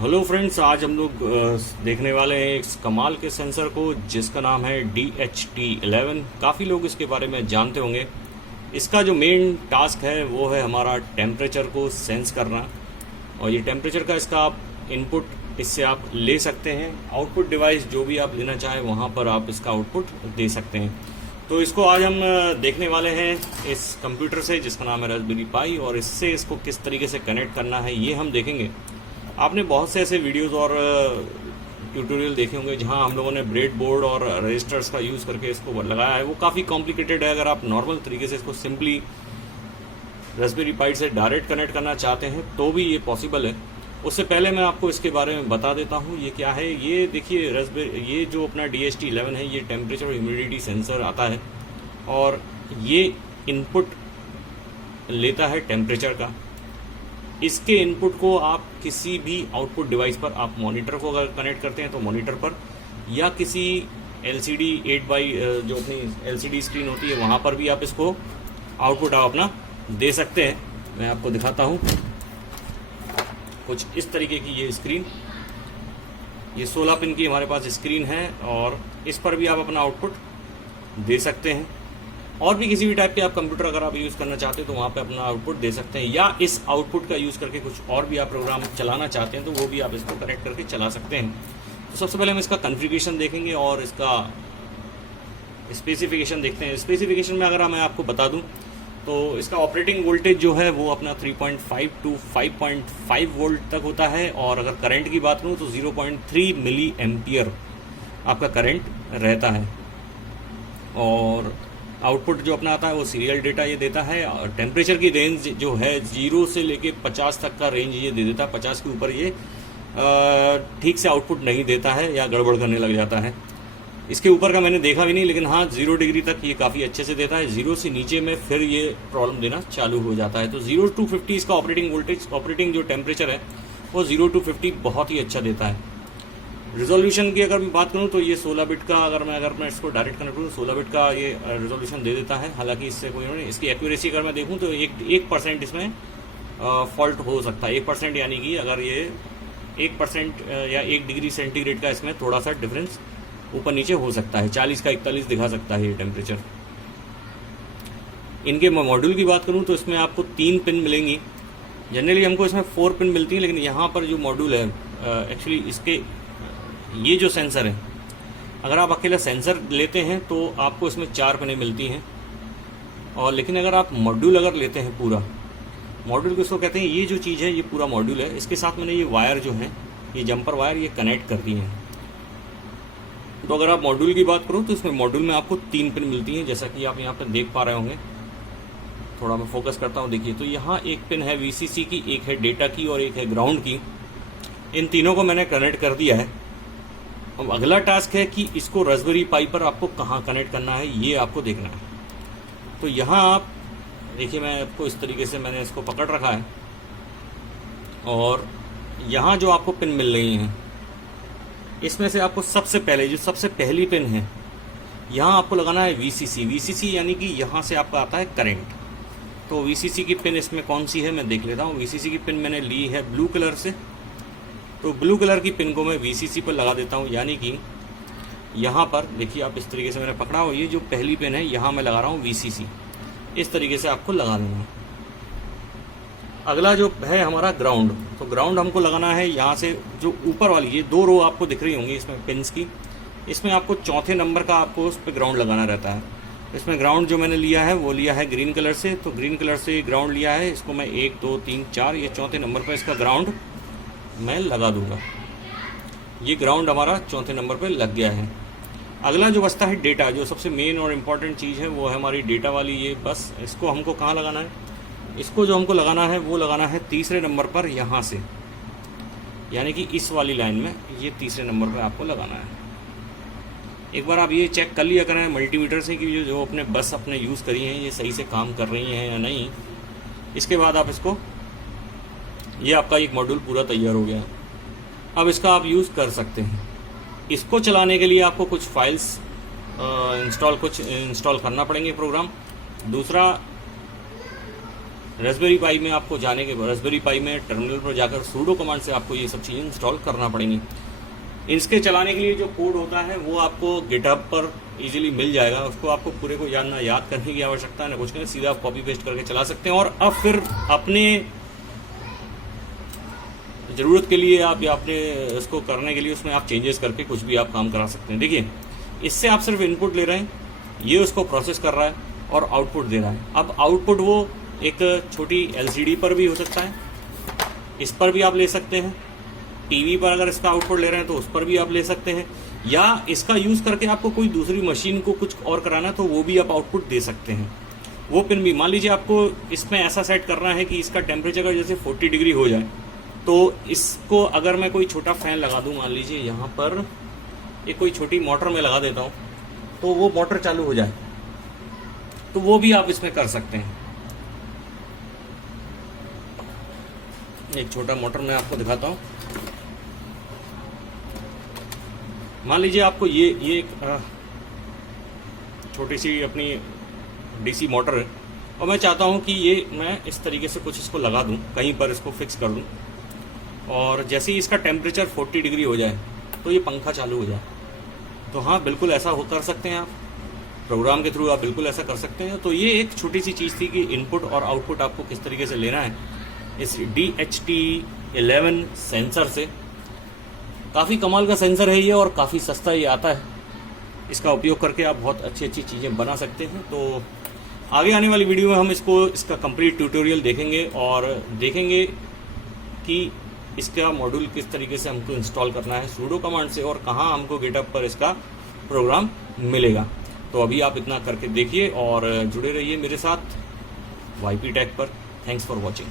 Hello friends, आज हम लोग देखने वाले हैं एक कमाल के सेंसर को जिसका नाम है DHT11। काफ़ी लोग इसके बारे में जानते होंगे। इसका जो मेन टास्क है वो है हमारा टेम्परेचर को सेंस करना, और ये टेम्परेचर का इसका आप इनपुट इससे आप ले सकते हैं। आउटपुट डिवाइस जो भी आप लेना चाहें वहाँ पर आप इसका आउटपुट दे सकते हैं। तो इसको आज हम देखने वाले हैं इस कंप्यूटर से जिसका नाम है रास्पबेरी पाई, और इससे इसको किस तरीके से कनेक्ट करना है ये हम देखेंगे। आपने बहुत से ऐसे वीडियोस और ट्यूटोरियल देखे होंगे जहां हम लोगों ने ब्रेड बोर्ड और रजिस्टर्स का यूज़ करके इसको लगाया है। वो काफ़ी कॉम्प्लिकेटेड है। अगर आप नॉर्मल तरीके से इसको सिंपली रास्पबेरी पाई से डायरेक्ट कनेक्ट करना चाहते हैं तो भी ये पॉसिबल है। उससे पहले मैं आपको इसके बारे में बता देता हूँ ये क्या है। ये देखिए, ये जो अपना DHT11 है ये टेम्परेचर और ह्यूमिडिटी सेंसर आता है, और ये इनपुट लेता है टेम्परेचर का। इसके इनपुट को आप किसी भी आउटपुट डिवाइस पर, आप मॉनिटर को अगर कनेक्ट करते हैं तो मॉनिटर पर, या किसी LCD 8x जो अपनी LCD स्क्रीन होती है वहाँ पर भी आप इसको आउटपुट आप अपना दे सकते हैं। मैं आपको दिखाता हूँ कुछ इस तरीके की ये स्क्रीन, ये 16 पिन की हमारे पास स्क्रीन है, और इस पर भी आप अपना आउटपुट दे सकते हैं। और भी किसी भी टाइप के आप कंप्यूटर अगर आप यूज़ करना चाहते हैं तो वहाँ पे अपना आउटपुट दे सकते हैं, या इस आउटपुट का यूज़ करके कुछ और भी आप प्रोग्राम चलाना चाहते हैं तो वो भी आप इसको कनेक्ट करके चला सकते हैं। तो सबसे पहले हम इसका कॉन्फ़िगरेशन देखेंगे और इसका स्पेसिफिकेशन देखते हैं। स्पेसिफिकेशन में अगर मैं आपको बता दूँ तो इसका ऑपरेटिंग वोल्टेज जो है वो अपना 3.5 टू 5.5 वोल्ट तक होता है, और अगर करंट की बात करूँ तो 0.3 मिली एम्पियर आपका करंट रहता है। और आउटपुट जो अपना आता है वो सीरियल डेटा ये देता है, और टेम्परेचर की रेंज जो है 0 से लेके 50 तक का रेंज ये दे देता है। 50 के ऊपर ये ठीक से आउटपुट नहीं देता है या गड़बड़ करने लग जाता है। इसके ऊपर का मैंने देखा भी नहीं, लेकिन हाँ 0 डिग्री तक ये काफ़ी अच्छे से देता है। 0 से नीचे में फिर ये प्रॉब्लम देना चालू हो जाता है। तो 0 to 50 इसका ऑपरेटिंग वोल्टेज, ऑपरेटिंग जो टेम्परेचर है वो 0 to 50 बहुत ही अच्छा देता है। रिजोल्यूशन की अगर मैं बात करूं तो ये 16 बिट का, अगर मैं इसको डायरेक्ट कनेक्ट करूँ 16 बिट का ये रिजोल्यूशन दे देता है। हालांकि इससे कोई नहीं, इसकी एक्यूरेसी अगर मैं देखूं तो 1% इसमें फॉल्ट हो सकता है। 1% यानी कि अगर ये 1% या 1 डिग्री सेंटीग्रेड का इसमें थोड़ा सा डिफरेंस ऊपर नीचे हो सकता है। 40 का 41 दिखा सकता है ये टेम्परेचर। इनके मॉड्यूल की बात करूँ तो इसमें आपको 3 पिन मिलेंगी। जनरली हमको इसमें 4 पिन मिलती हैं, लेकिन यहाँ पर जो मॉड्यूल है एक्चुअली इसके ये जो सेंसर है, अगर आप अकेला सेंसर लेते हैं तो आपको इसमें 4 पिनें मिलती हैं। और लेकिन अगर आप मॉड्यूल अगर लेते हैं, पूरा मॉड्यूल किसको कहते हैं, ये जो चीज़ है ये पूरा मॉड्यूल है। इसके साथ मैंने ये वायर जो है, ये जंपर वायर, ये कनेक्ट कर दी हैं। तो अगर आप मॉड्यूल की बात करो तो इसमें मॉड्यूल में आपको 3 पिन मिलती हैं, जैसा कि आप यहाँ पर देख पा रहे होंगे। थोड़ा मैं फोकस करता हूँ, देखिए। तो यहाँ एक पिन है VCC की, एक है डेटा की, और एक है ग्राउंड की। इन तीनों को मैंने कनेक्ट कर दिया है। अब अगला टास्क है कि इसको रास्पबेरी पाई पर आपको कहाँ कनेक्ट करना है ये आपको देखना है। तो यहाँ आप देखिए, मैं आपको इस तरीके से मैंने इसको पकड़ रखा है, और यहाँ जो आपको पिन मिल रही हैं इसमें से आपको सबसे पहले जो सबसे पहली पिन है यहाँ आपको लगाना है VCC यानी कि यहाँ से आपका आता है करंट। तो VCC की पिन इसमें कौन सी है मैं देख लेता हूँ। VCC की पिन मैंने ली है ब्लू कलर से, तो ब्लू कलर की पिन को मैं VCC पर लगा देता हूँ। यानी कि यहाँ पर देखिए, आप इस तरीके से मैंने पकड़ा हो, ये जो पहली पिन है यहाँ मैं लगा रहा हूँ VCC। इस तरीके से आपको लगा देना है। अगला जो है हमारा ग्राउंड, तो ग्राउंड हमको लगाना है यहाँ से, जो ऊपर वाली ये 2 रो आपको दिख रही होंगी इसमें पिन्स की, इसमें आपको चौथे नंबर का आपको उस पर ग्राउंड लगाना रहता है। इसमें ग्राउंड जो मैंने लिया है वो लिया है ग्रीन कलर से, तो ग्रीन कलर से ग्राउंड लिया है। इसको मैं 1 2 3 4 ये चौथे नंबर पर इसका ग्राउंड मैं लगा दूंगा। ये ग्राउंड हमारा चौथे नंबर पे लग गया है। अगला जो बचता है डेटा, जो सबसे मेन और इम्पॉर्टेंट चीज़ है वो है हमारी डेटा वाली ये बस। इसको हमको कहाँ लगाना है, इसको जो हमको लगाना है वो लगाना है तीसरे नंबर पर यहाँ से, यानी कि इस वाली लाइन में ये तीसरे नंबर पर आपको लगाना है। एक बार आप ये चेक कर लिया करें मल्टीमीटर से कि जो अपने बस अपने यूज़ करी हैं ये सही से काम कर रही हैं या नहीं। इसके बाद आप इसको, ये आपका एक मॉड्यूल पूरा तैयार हो गया है। अब इसका आप यूज़ कर सकते हैं। इसको चलाने के लिए आपको कुछ फाइल्स इंस्टॉल करना पड़ेंगे प्रोग्राम। दूसरा रास्पबेरी पाई में आपको जाने के रास्पबेरी पाई में टर्मिनल पर जाकर सूडो कमांड से आपको ये सब चीज़ें इंस्टॉल करना पड़ेंगी। इसके चलाने के लिए जो कोड होता है वो आपको गिटहब पर इजीली मिल जाएगा, उसको आपको पूरे को याद करने की आवश्यकता है ना कुछ नहीं, सीधा आप कॉपी पेस्ट करके चला सकते हैं। और अब फिर अपने ज़रूरत के लिए आप या अपने इसको करने के लिए उसमें आप चेंजेस करके कुछ भी आप काम करा सकते हैं। देखिए इससे आप सिर्फ इनपुट ले रहे हैं, ये उसको प्रोसेस कर रहा है और आउटपुट दे रहा है। अब आउटपुट वो एक छोटी LCD पर भी हो सकता है, इस पर भी आप ले सकते हैं, टीवी पर अगर इसका आउटपुट ले रहे हैं तो उस पर भी आप ले सकते हैं, या इसका यूज़ करके आपको कोई दूसरी मशीन को कुछ और कराना है तो वो भी आप आउटपुट दे सकते हैं। वो पिन भी मान लीजिए आपको इसमें ऐसा सेट करना है कि इसका टेम्परेचर अगर जैसे 40 डिग्री हो जाए तो इसको अगर मैं कोई छोटा फैन लगा दूं, मान लीजिए यहाँ पर एक कोई छोटी मोटर में लगा देता हूँ तो वो मोटर चालू हो जाए, तो वो भी आप इसमें कर सकते हैं। एक छोटा मोटर मैं आपको दिखाता हूँ। मान लीजिए आपको ये एक छोटी सी अपनी DC मोटर है और मैं चाहता हूँ कि ये मैं इस तरीके से कुछ इसको लगा दूँ, कहीं पर इसको फिक्स कर दूँ, और जैसे ही इसका टेम्परेचर 40 डिग्री हो जाए तो ये पंखा चालू हो जाए। तो हाँ, बिल्कुल ऐसा हो कर सकते हैं आप, प्रोग्राम के थ्रू आप बिल्कुल ऐसा कर सकते हैं। तो ये एक छोटी सी चीज़ थी कि इनपुट और आउटपुट आपको किस तरीके से लेना है इस DHT11 सेंसर से। काफ़ी कमाल का सेंसर है ये और काफ़ी सस्ता ये आता है। इसका उपयोग करके आप बहुत अच्छी अच्छी चीज़ें बना सकते हैं। तो आगे आने वाली वीडियो में हम इसका कंप्लीट ट्यूटोरियल देखेंगे और देखेंगे कि इसका मॉड्यूल किस तरीके से हमको इंस्टॉल करना है सूडो कमांड से और कहाँ हमको गिटहब पर इसका प्रोग्राम मिलेगा। तो अभी आप इतना करके देखिए और जुड़े रहिए मेरे साथ YP Tech पर। Thanks for watching.